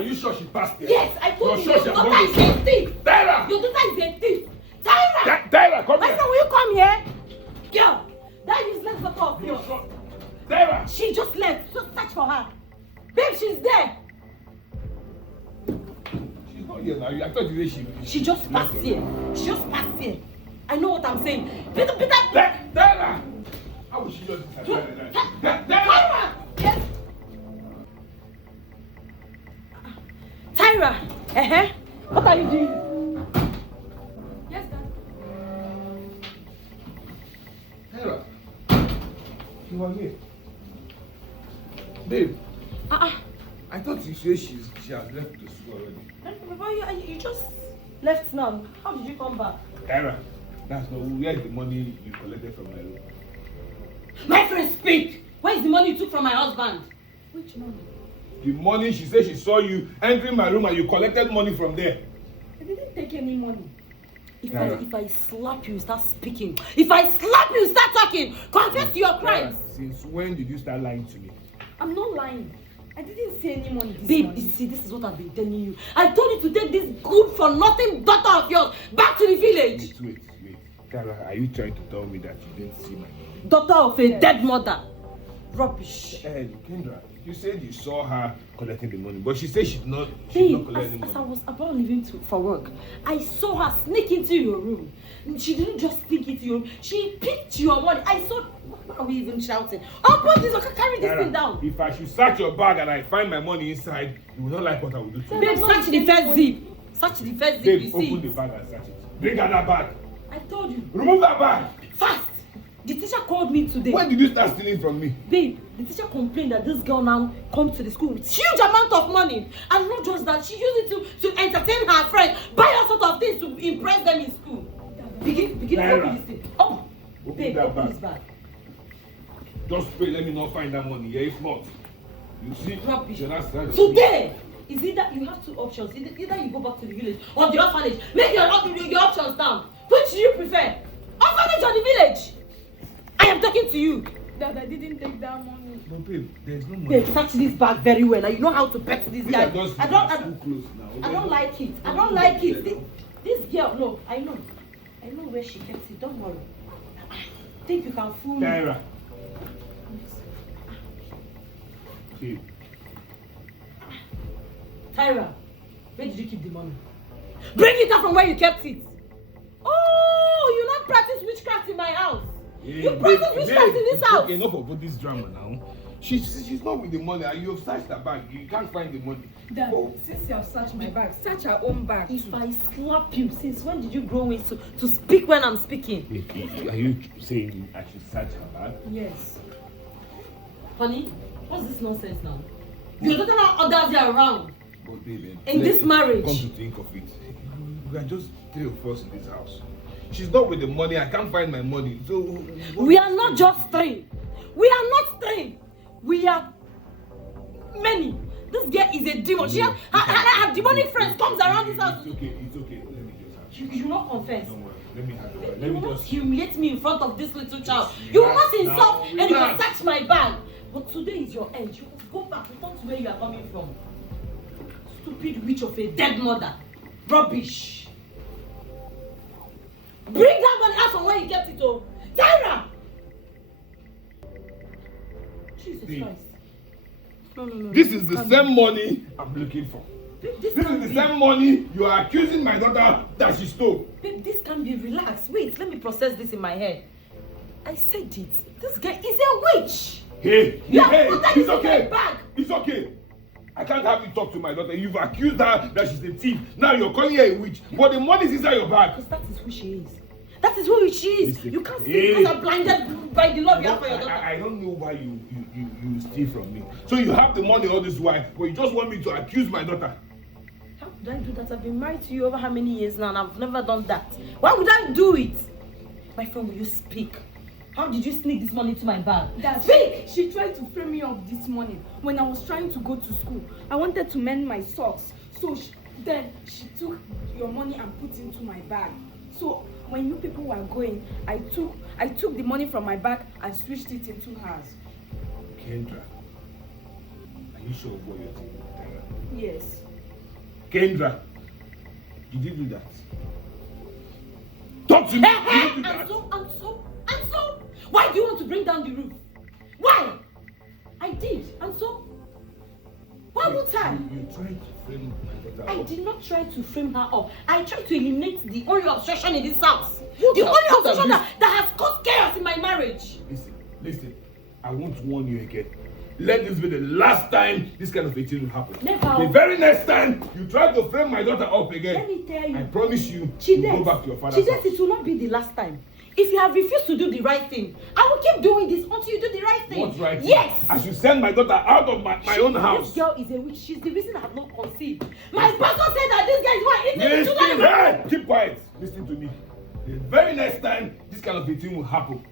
Are you sure she passed there? Yes, I told you. Sure Your daughter is a thief. Tyra! Your daughter is a thief. Tyra! Tyra, come My here. son, will you come here? Girl, that useless daughter of yours. Tyra! She just left. Just search for her. Babe, she's there. She's not here now. I thought you said She just passed here. She just passed here. I know what I'm saying. Peter! Tyra! How will she just disappear? Tyra! Yes. Tyra! What are you doing? Yes, Dad. Tyra! You are here. Babe. I thought you said she has left the school already. You just left now. How did you come back? Tyra, that's not where is the money you collected from my room? My friend, speak! Where is the money you took from my husband? Which money? The money she said she saw you entering my room and you collected money from there. I didn't take any money. If I slap you, start speaking. If I slap you, start talking. Confess your crimes. Tyra, since when did you start lying to me? I'm not lying. I didn't see any money this Babe, morning. you see, this is what I've been telling you. I told you to take this good for nothing daughter of yours back to the village. Wait. Tyra, are you trying to tell me that you didn't see my money? Daughter of a dead mother. Rubbish. Kendra, you said you saw her collecting the money, but she said she did not collect any money. As I was about leaving for work, I saw her sneak into your room. She didn't just sneak into your room, she picked your money. I saw, why are we even shouting? Oh, put this, okay, carry this thing down. If I should search your bag and I find my money inside, you will not like what I will do to you. Babe, search the first zip. Search the first zip, Babe, you open see. the bag and search it. Bring out that bag. I told you. Remove that bag. Fast. The teacher called me today. When did you start stealing from me? Babe, the teacher complained that this girl now comes to the school with huge amount of money. And not just that, she used it to entertain her friends, buy all sorts of things to impress them in school. Begin to open this thing. Open. Babe, open this bag. Just pray, let me not find that money. Yeah, if not, you see, rubbish. Today is either you have two options. Either you go back to the village or the orphanage. Make your options down. Which do you prefer? Orphanage or the village? I am talking to you. Dad, I didn't take that money. No, babe, there's no money. Babe, search this bag very well. Now you know how to pet this guy. I don't like it. I don't like it. This girl, no, I know where she kept it. Don't worry. Think you can fool me? Tyra. Babe. Tyra, where did you keep the money? Bring it out from where you kept it. Oh, you not practice witchcraft in my house. Yeah, you practice witchcraft in this house. Okay, enough about this drama now. She's not with the money. You have searched her bag. You can't find the money. Dad, since you have searched my bag, search her own bag. If I slap you, since when did you grow in to speak when I'm speaking? Are you saying I should search her bag? Yes. Honey, what's this nonsense now? You don't know others are around. But baby, in this marriage. Come to think of it, we are just three of us in this house. She's not with the money. I can't find my money. So we are not just three. We are not three. We are many. This girl is a demon. She her demonic friends comes around this house. It's okay. Let me just have it. You will not confess. Don't worry. Let me have it. You will not humiliate me in front of this little child. You will not insult and you will search my bag. But today is your end. You must go back. Return to where you are coming from. Stupid witch of a dead mother. Rubbish. Bring that money out from where you kept it, oh. Tyra! Jesus Christ. No. This is the same money I'm looking for. This is the same money you are accusing my daughter that she stole. Babe, this can be relaxed. Wait, let me process this in my head. I said it. This guy is a witch. Hey, it's okay. It's okay. I can't have you talk to my daughter. You've accused her that she's a thief. Now you're calling her a witch. But the money is inside your bag. Because that is who she is. That is who she is. Listen, you can't see because I'm blinded by the love you have for your daughter. I don't know why you steal from me. So you have the money all this while, but you just want me to accuse my daughter. How could I do that? I've been married to you over how many years now and I've never done that. Why would I do it? My friend, will you speak? How did you sneak this money to my bag? Dad, speak! She tried to frame me up this morning when I was trying to go to school. I wanted to mend my socks. So then she took your money and put it into my bag. So when you people were going, I took the money from my bag and switched it into hers. Kendra, are you sure of what you're saying? Yes. Kendra, did you do that? Talk to me. Did you do that? And so? Why do you want to bring down the roof? Why? I did, and so? Why would I? You tried to frame my daughter I up. did not try to frame her up. I tried to eliminate the only obstruction in this house. What The have- only what have obstruction this- that has caused chaos in my marriage. Listen. I want to warn you again. Let this be the last time this kind of a thing will happen. Never. The very next time you try to frame my daughter up again, Let me tell you. I promise you, you go back to your father's house. It will not be the last time. If you have refused to do the right thing, I will keep doing this until you do the right thing. What's right? Yes. I should send my daughter out of my own house. This girl is a witch. She's the reason I have not conceived. My pastor said that this guy is one eating the children. Hey, keep quiet. Listen to me. The very next time this kind of a thing will happen,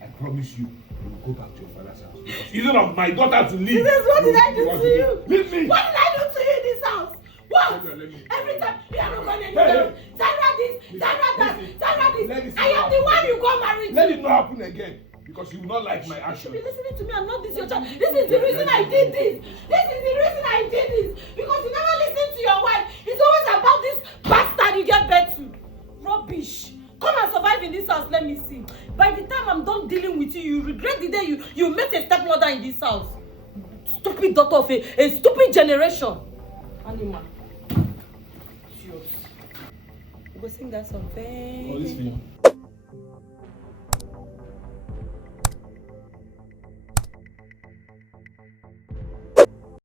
I promise you, you will go back to your father's house. Because instead of my daughter to leave. Jesus, what did I do to you? Leave me. What did I do to you in this house? What? Let me- Every time you are not going Hey, anywhere. hey. Sarah this, Sarah that, Listen. Sarah Let me this. see I am what the one happens. you got married Let to. it not happen again. Because you will not like my You action. should be listening to me and not this your child. This is the reason I did this. This is the reason I did this. Because you never listen to your wife. It's always about this bastard you get birth to. Rubbish. Come and survive in this house, let me see. By the time I'm done dealing with you, you regret the day you met a stepmother in this house. Stupid daughter of a stupid generation. Animal. We'll sing that song. Oh, this film.